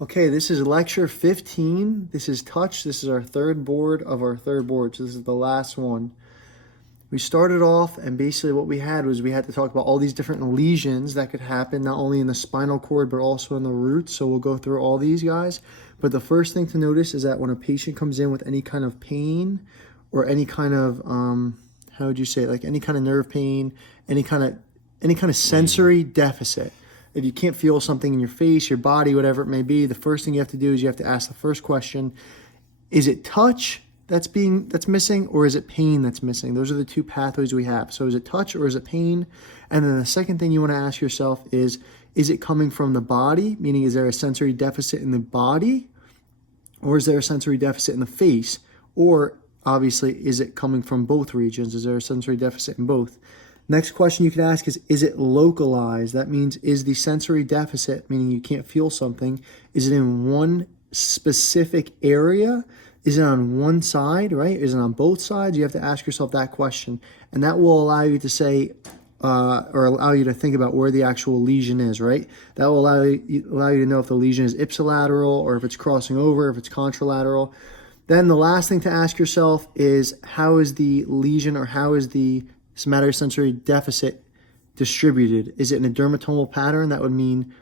Okay, this is lecture 15. This is touch. This is our third board of our third board. So this is the last one. We started off, and basically what we had was we had to talk about all these different lesions that could happen, not only in the spinal cord, but also in the roots. So we'll go through all these guys. But the first thing to notice is that when a patient comes in with any kind of pain or any kind of, how would you say it? Like any kind of nerve pain, any kind of sensory deficit. If you can't feel something in your face, your body, whatever it may be, the first thing you have to do is you have to ask the first question: is it touch that's missing, or is it pain that's missing? Those are the two pathways we have. So is it touch or is it pain? And then the second thing you want to ask yourself is it coming from the body? Meaning, is there a sensory deficit in the body, or is there a sensory deficit in the face? Or obviously, is it coming from both regions? Is there a sensory deficit in both? Next question you can ask is it localized? That means, is the sensory deficit, meaning you can't feel something, is it in one specific area? Is it on one side, right? Is it on both sides? You have to ask yourself that question. And that will allow you to say, or allow you to think about where the actual lesion is, right? That will allow you to know if the lesion is ipsilateral or if it's crossing over, if it's contralateral. Then the last thing to ask yourself is, how is the lesion, or how is the somatosensory deficit distributed? Is it in a dermatomal pattern? That would mean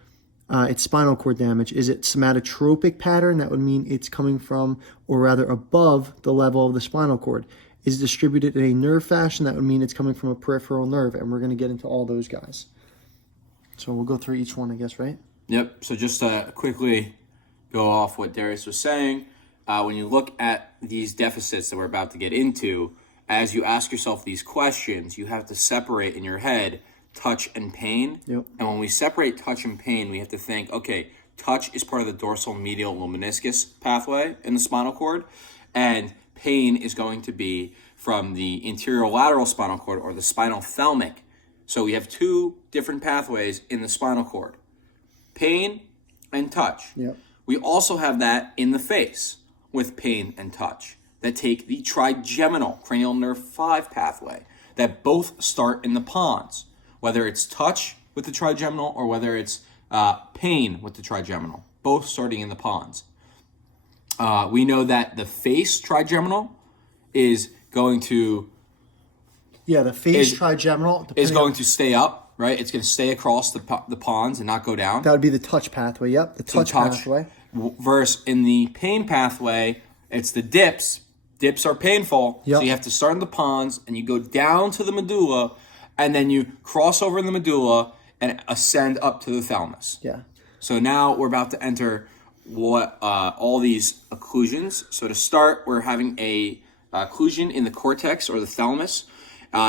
it's spinal cord damage. Is it somatotropic pattern? That would mean it's coming from, or rather above, the level of the spinal cord. Is it distributed in a nerve fashion? That would mean it's coming from a peripheral nerve, and we're going to get into all those guys. So we'll go through each one, I guess, right? Yep. So just to quickly go off what Darius was saying, when you look at these deficits that we're about to get into, as you ask yourself these questions, you have to separate in your head touch and pain. Yep. And when we separate touch and pain, we have to think, okay, touch is part of the dorsal medial lemniscus pathway in the spinal cord, and pain is going to be from the anterior lateral spinal cord, or the spinal thalamic. So we have two different pathways in the spinal cord: pain and touch. Yep. We also have that in the face with pain and touch, that take the trigeminal cranial nerve 5 pathway, that both start in the pons, whether it's touch with the trigeminal or whether it's pain with the trigeminal, both starting in the pons. We know that the face trigeminal is going to... Yeah, the face trigeminal is going to stay up, right? It's going to stay across the pons and not go down. That would be the touch pathway. Yep, the touch pathway. Versus in the pain pathway, it's the dips. Dips are painful, Yep. So you have to start in the pons, and you go down to the medulla, and then you cross over in the medulla and ascend up to the thalamus. Yeah. So now we're about to enter all these occlusions. So to start, we're having a occlusion in the cortex, or the thalamus.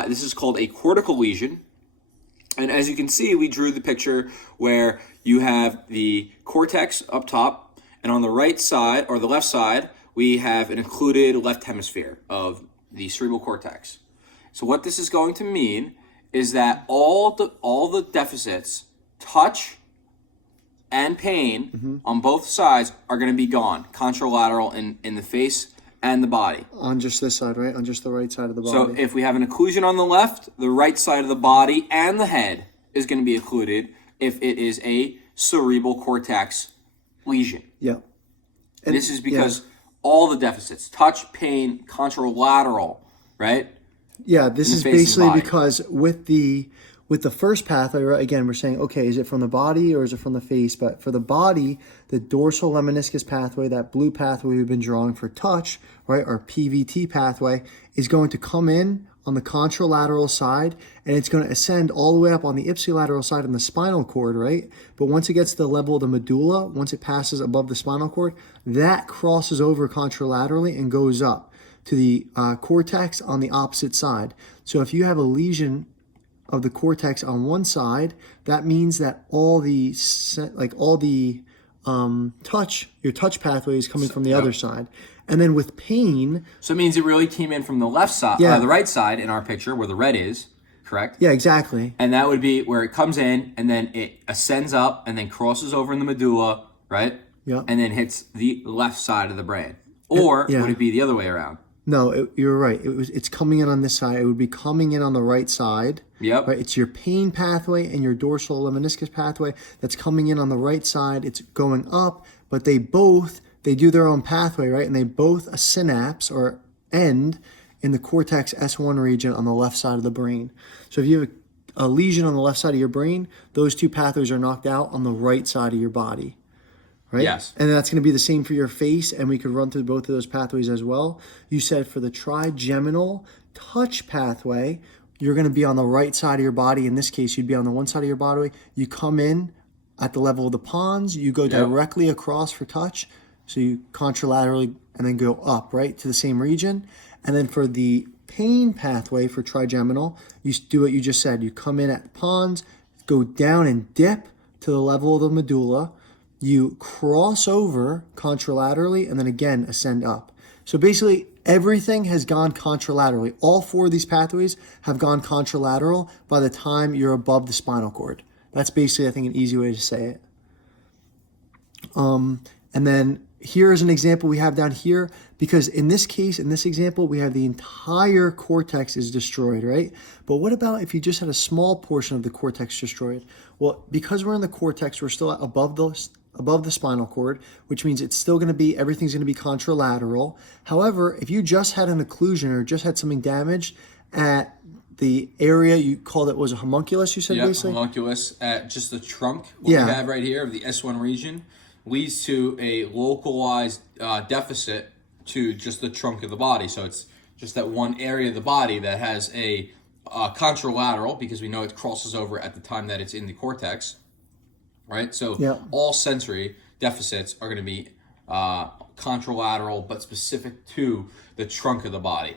This is called a cortical lesion. And as you can see, we drew the picture where you have the cortex up top, and on the right side, or the left side, we have an occluded left hemisphere of the cerebral cortex. So what this is going to mean is that all the deficits, touch and pain on both sides, are going to be gone, contralateral in the face and the body. On just this side, right? On just the right side of the body. So if we have an occlusion on the left, the right side of the body and the head is going to be occluded if it is a cerebral cortex lesion. Yeah. And this is because all the deficits, touch, pain, contralateral, right? Yeah, this is basically because with the first pathway, right, again, we're saying, okay, is it from the body or is it from the face? But for the body, the dorsal lemniscus pathway, that blue pathway we've been drawing for touch, right, our PVT pathway, is going to come in on the contralateral side, and it's going to ascend all the way up on the ipsilateral side in the spinal cord, right? But once it gets to the level of the medulla, once it passes above the spinal cord, that crosses over contralaterally and goes up to the cortex on the opposite side. So if you have a lesion of the cortex on one side, that means that your touch pathway is coming from the other side. And then with pain... So it means it really came in from the left side, the right side in our picture, where the red is, correct? Yeah, exactly. And that would be where it comes in, and then it ascends up, and then crosses over in the medulla, right? Yeah. And then hits the left side of the brain. Or would it be the other way around? No, you're right. It's coming in on this side. It would be coming in on the right side. Yep. Right. It's your pain pathway and your dorsal lemniscus pathway that's coming in on the right side. It's going up, but they do their own pathway, right? And they both synapse or end in the cortex S1 region on the left side of the brain. So if you have a lesion on the left side of your brain, those two pathways are knocked out on the right side of your body. Right? Yes. And that's going to be the same for your face, and we could run through both of those pathways as well. You said for the trigeminal touch pathway, you're going to be on the right side of your body. In this case, you'd be on the one side of your body. You come in at the level of the pons, you go directly across for touch. So you contralaterally and then go up, right, to the same region. And then for the pain pathway for trigeminal, you do what you just said. You come in at pons, go down and dip to the level of the medulla. You cross over contralaterally and then again ascend up. So basically everything has gone contralaterally. All four of these pathways have gone contralateral by the time you're above the spinal cord. That's basically, I think, an easy way to say it. And then here's an example we have down here, because in this case, in this example, we have the entire cortex is destroyed, right? But what about if you just had a small portion of the cortex destroyed? Well, because we're in the cortex, we're still above the spinal cord, which means it's still going to be, everything's going to be contralateral. However, if you just had an occlusion or just had something damaged at the area, you called it, was a homunculus, you said, basically? Homunculus at just the trunk, what we have right here of the S1 region, leads to a localized deficit to just the trunk of the body. So it's just that one area of the body that has a contralateral, because we know it crosses over at the time that it's in the cortex, right? So all sensory deficits are going to be contralateral, but specific to the trunk of the body.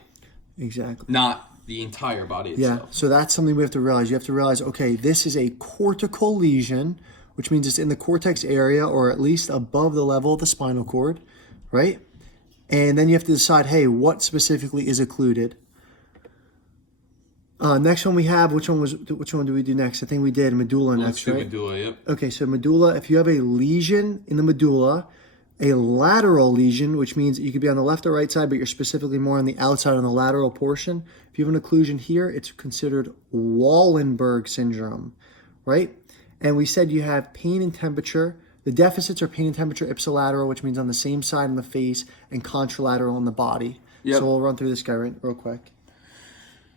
Exactly. Not the entire body itself. Yeah, so that's something we have to realize. You have to realize, okay, this is a cortical lesion, which means it's in the cortex area or at least above the level of the spinal cord, right? And then you have to decide, hey, what specifically is occluded? Next one we have, which one do we do next? I think we did medulla next, right? Medulla, yep. Okay, so medulla, if you have a lesion in the medulla, a lateral lesion, which means you could be on the left or right side, but you're specifically more on the outside on the lateral portion. If you have an occlusion here, it's considered Wallenberg syndrome, right? And we said you have pain and temperature. The deficits are pain and temperature ipsilateral, which means on the same side in the face, and contralateral in the body. Yep. So we'll run through this guy real quick.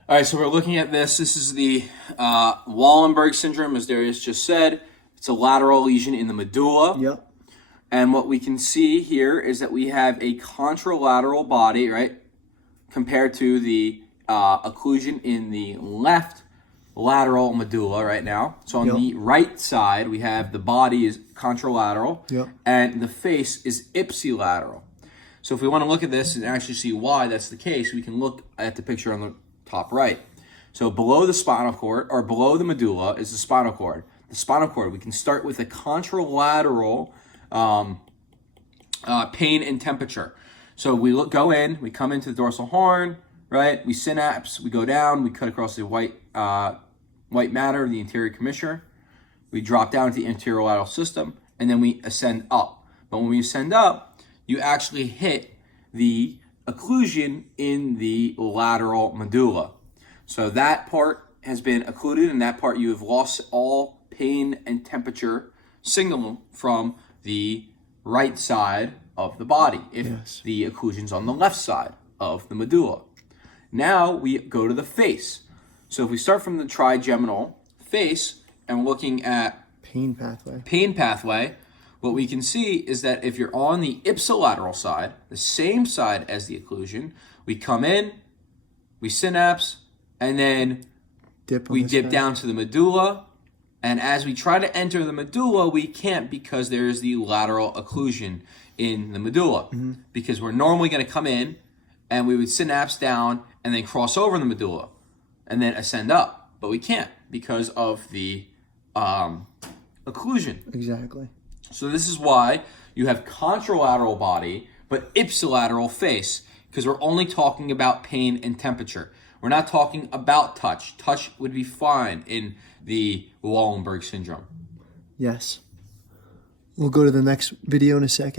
All right, so we're looking at this. This is the Wallenberg syndrome, as Darius just said. It's a lateral lesion in the medulla. Yep. And what we can see here is that we have a contralateral body, right, compared to the occlusion in the left lateral medulla right now. So on the right side, we have the body is contralateral, and the face is ipsilateral. So if we want to look at this and actually see why that's the case, we can look at the picture on the top right. So below the spinal cord, or below the medulla, is the spinal cord. The spinal cord, we can start with a contralateral pain and temperature. So we go in, we come into the dorsal horn, right? We synapse, we go down, we cut across the white matter, the anterior commissure. We drop down to the anterolateral system, and then we ascend up. But when we ascend up, you actually hit the occlusion in the lateral medulla. So that part has been occluded, and that part you have lost all pain and temperature signal from the right side of the body, if the occlusion's on the left side of the medulla. Now we go to the face. So if we start from the trigeminal face and looking at pain pathway, what we can see is that if you're on the ipsilateral side, the same side as the occlusion, we come in, we synapse, and then we dip down to the medulla. And as we try to enter the medulla, we can't, because there is the lateral occlusion in the medulla. Because we're normally going to come in and we would synapse down and then cross over the medulla and then ascend up. But we can't because of the occlusion. Exactly. So this is why you have contralateral body but ipsilateral face, because we're only talking about pain and temperature. We're not talking about touch. Touch would be fine in the Wallenberg syndrome. Yes. We'll go to the next video in a second.